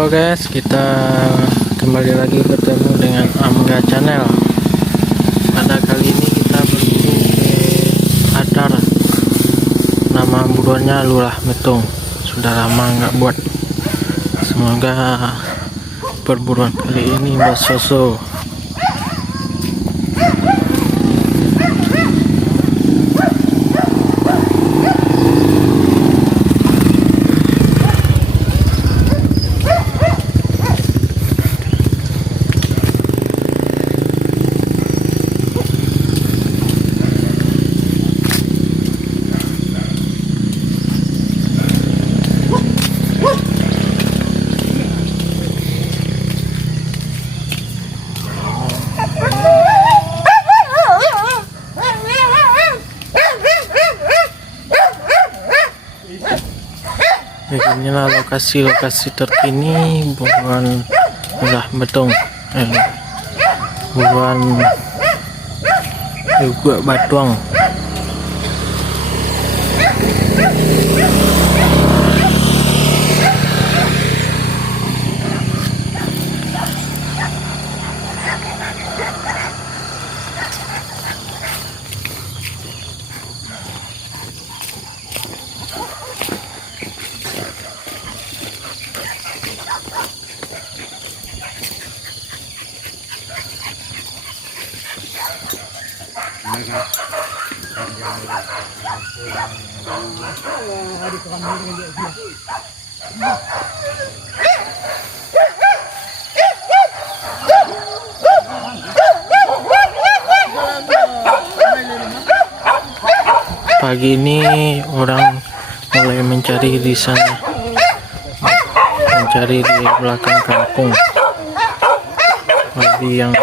Halo guys, kita kembali lagi bertemu dengan Amga Channel. Pada kali ini kita berburu ke Adar. Nama buruannya Lurah Metung. Sudah lama nggak buat. Semoga perburuan kali ini bersoso. Inilah lokasi-lokasi terkini buruan Lurah Metung, buruan juga Batuang. Pagi ini orang mulai mencari di sana, mencari di belakang kampung. Pagi yang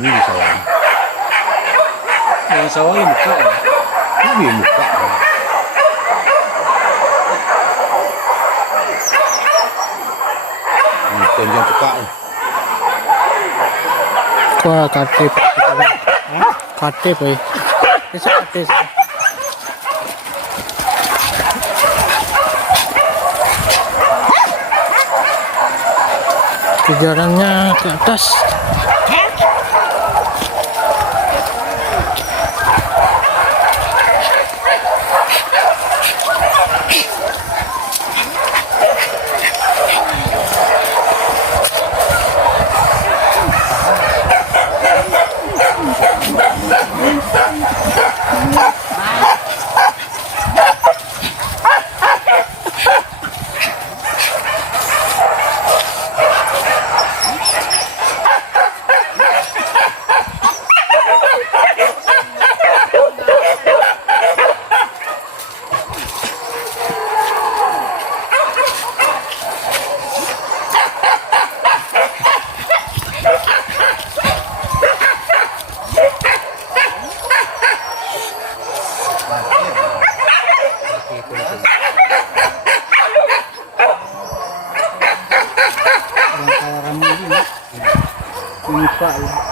kami di sawah. yang sawah ini buka ya? Ini buka. Ini tonjong buka. Wah, KTP. KTP. Bisa KTP. Kejarannya ke atas. Lupa ya.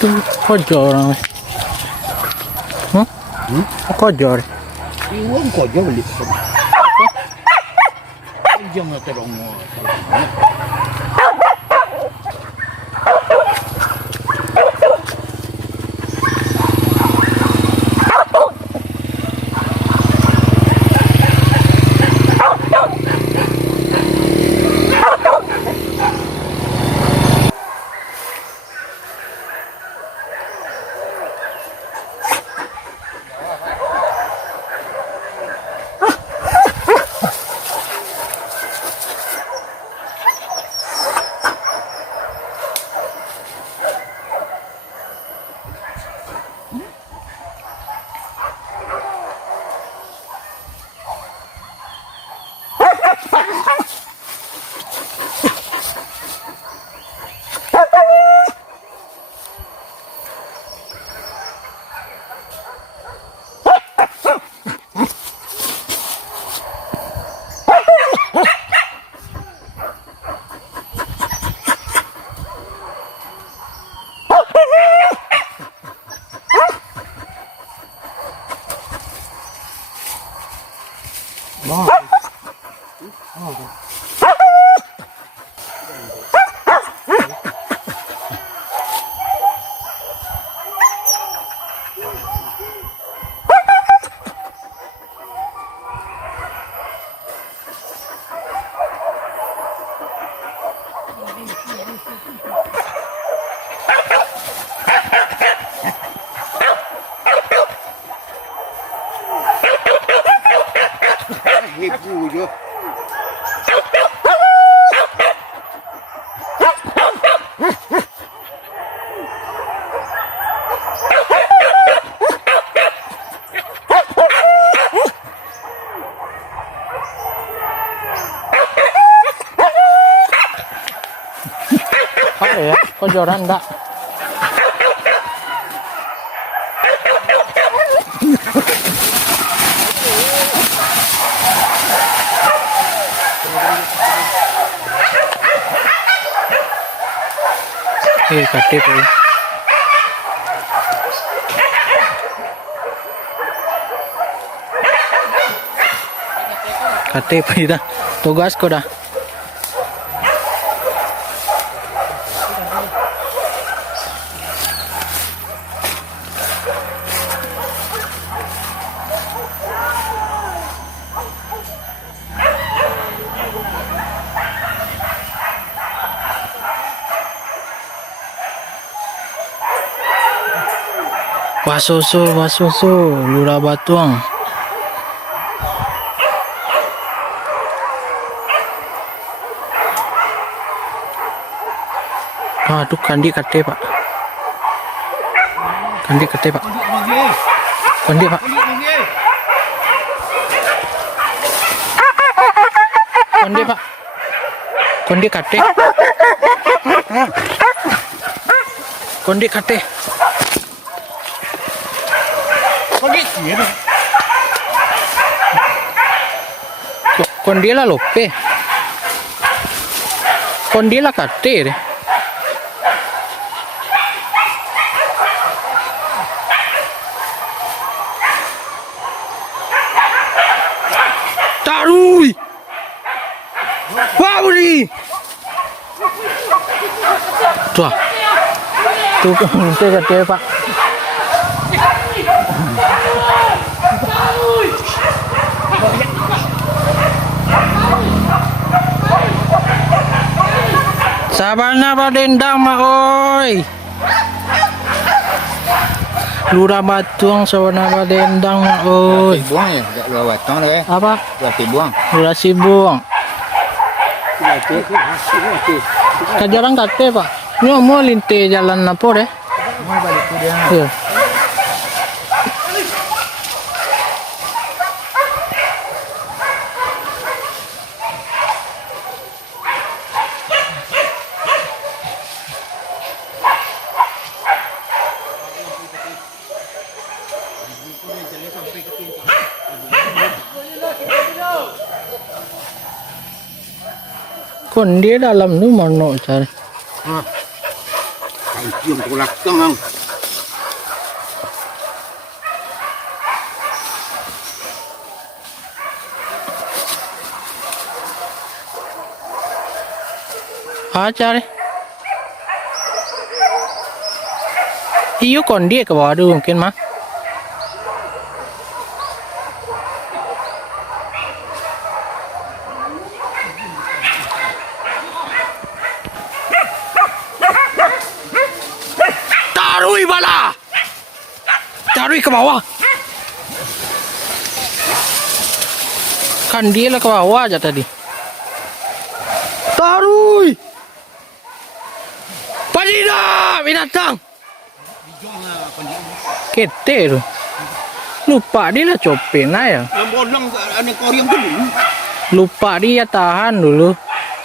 Tuh kojo orang. Kojo. Iwan kok aja beli. Jangan terong. Ibu je. Apa ya? Kojoran enggak? KTP ya. KTP dah. Tugas ko dah. Wasoso, Lurah Batuang. Aduh, kandi kate pak. Kandi kate pak. Kandi pak. Kandi pak. Kandi kate. Kandi kate. Kondila lope. Kondila kate deh. Tarui. Wabri. Tuh. Tuh kate pak. Sabarnya Pak Dendang mak oi. Lurah Batuang sabarnya Pak Dendang mak oi. Buang ya, enggak Lurah Batuang deh. Apa? Buang. Lurah Sibuang. Kajarang kate pak. Ini mau linte jalan apa deh? Mau balik ke dia. Iya. Kon dia dalam nu mana cari? Cium tolak tang. Cari. Iyo kondi ke bawah dulu mungkin mah. Taruh bala. Taruh ke bawah. Kan dia lah ke bawah aja tadi. Taruh. Padina binatang. Kete tu. Lupa dia lah copin aja. Yang bolong ada koryang tu. Lupa dia tahan dulu.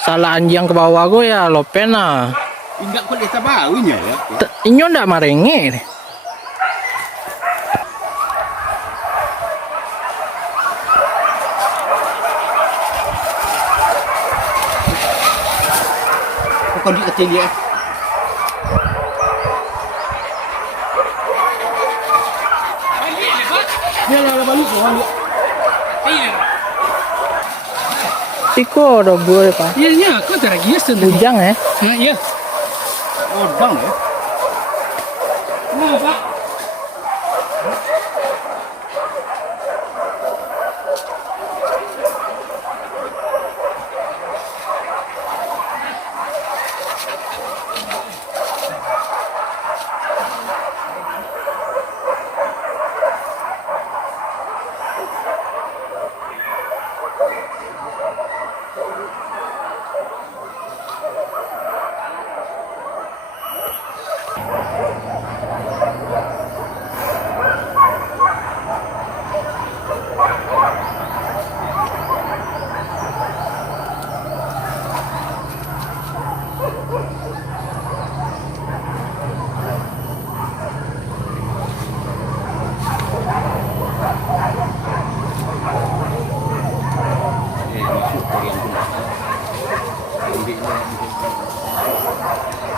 Salah anjing ke bawah gue ya lopen lah. Indak kau lihat baunya ya. Inyo ndak marenge. Kau di kecil dia. Dia lah balik kau dia. Iya. Iko ada gue pak. Iya, kau teragi ya Bujang ya. Iya. Oh, dang ya. Mau pak?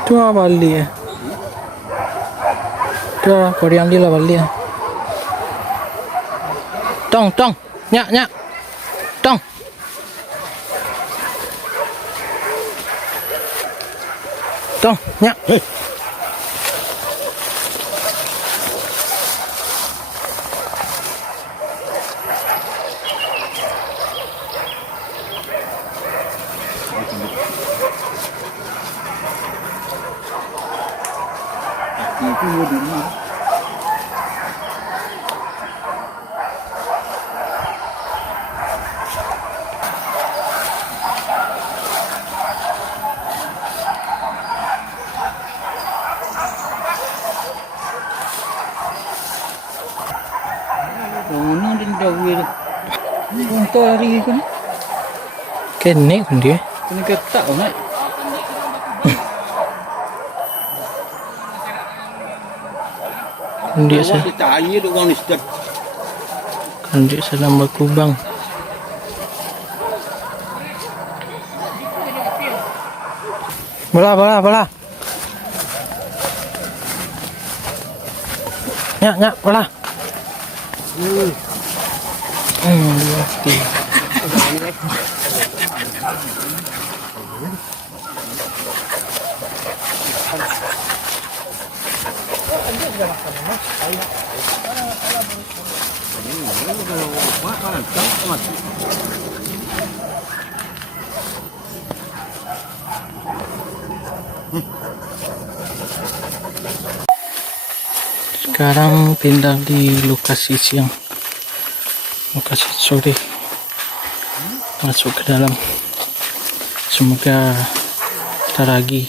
Tu apa bali ya? Tu Korean dia lah bali ya. Tong tong, nyak nyak, tong. Tong nyak. Itu mau di mana? Mana dia dah wira. Untuk hari kan? Kene kan dia. Kena ketak nak. Dia sa, Kita aja tu orang istad. kan dia sedang berkubang. Bola. Nyak bola. Sekarang pindah di lokasi siang, lokasi sore, masuk ke dalam. Semoga teragi.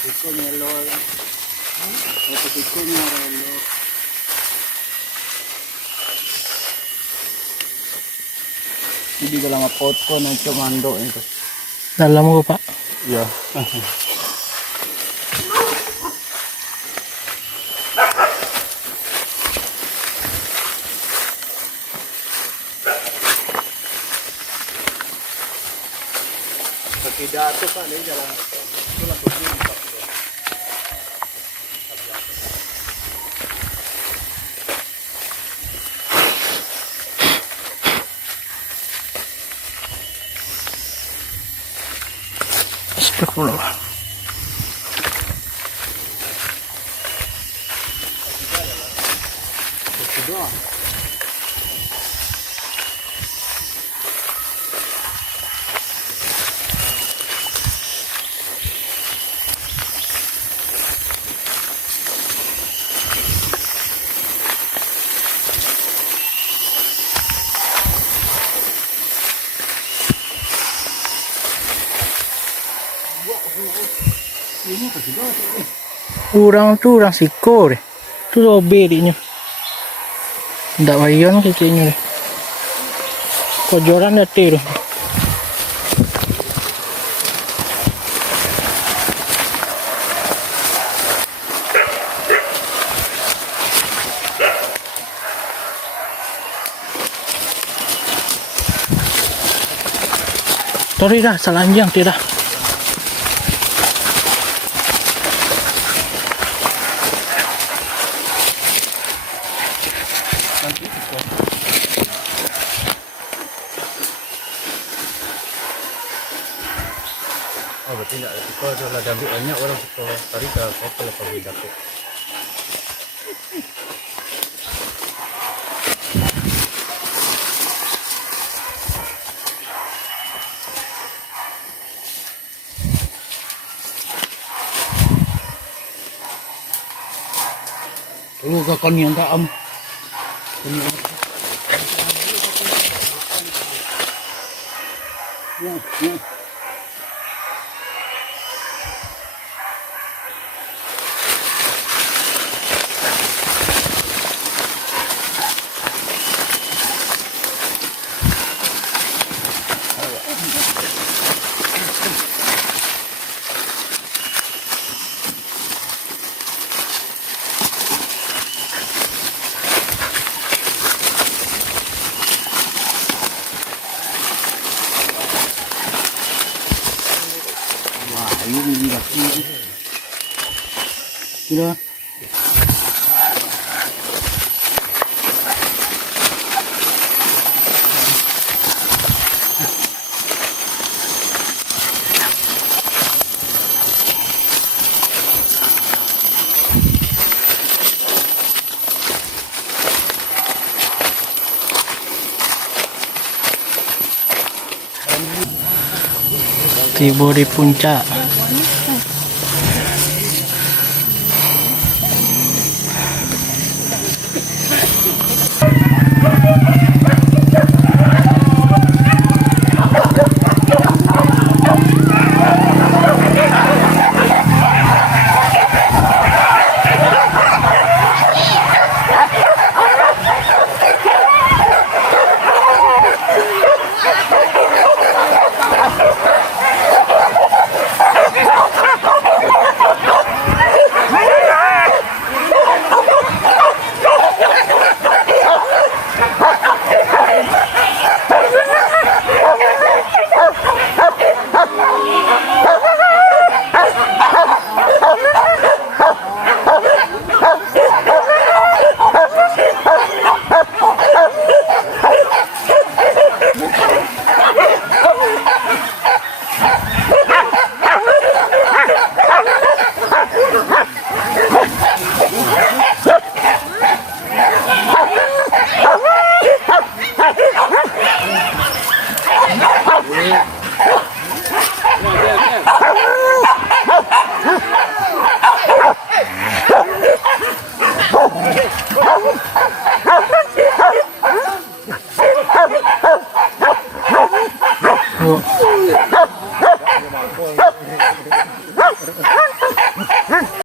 Pikunya lol. Pikunya lol. Hindi ko lang apot ko ng comando ito. Dalam ko pak. Yeah. Dato pa nih jalan itu. Itulah begini Pak. Astagfirullah. Sudah. Ini apa sih dong? Urang tuh urang siko deh. Tuh lobe dinya. Ndak wayon kayaknya deh. Kojoran ya tuh. Sorry dah, selanjang tidak. Oh berarti enggak itu adalah dambi banyak orang suka tarik ke kapal apa beda kok. Lu ke kon yang tak am. Ya, ya. Ini lagi. Kira. Tiba di puncak.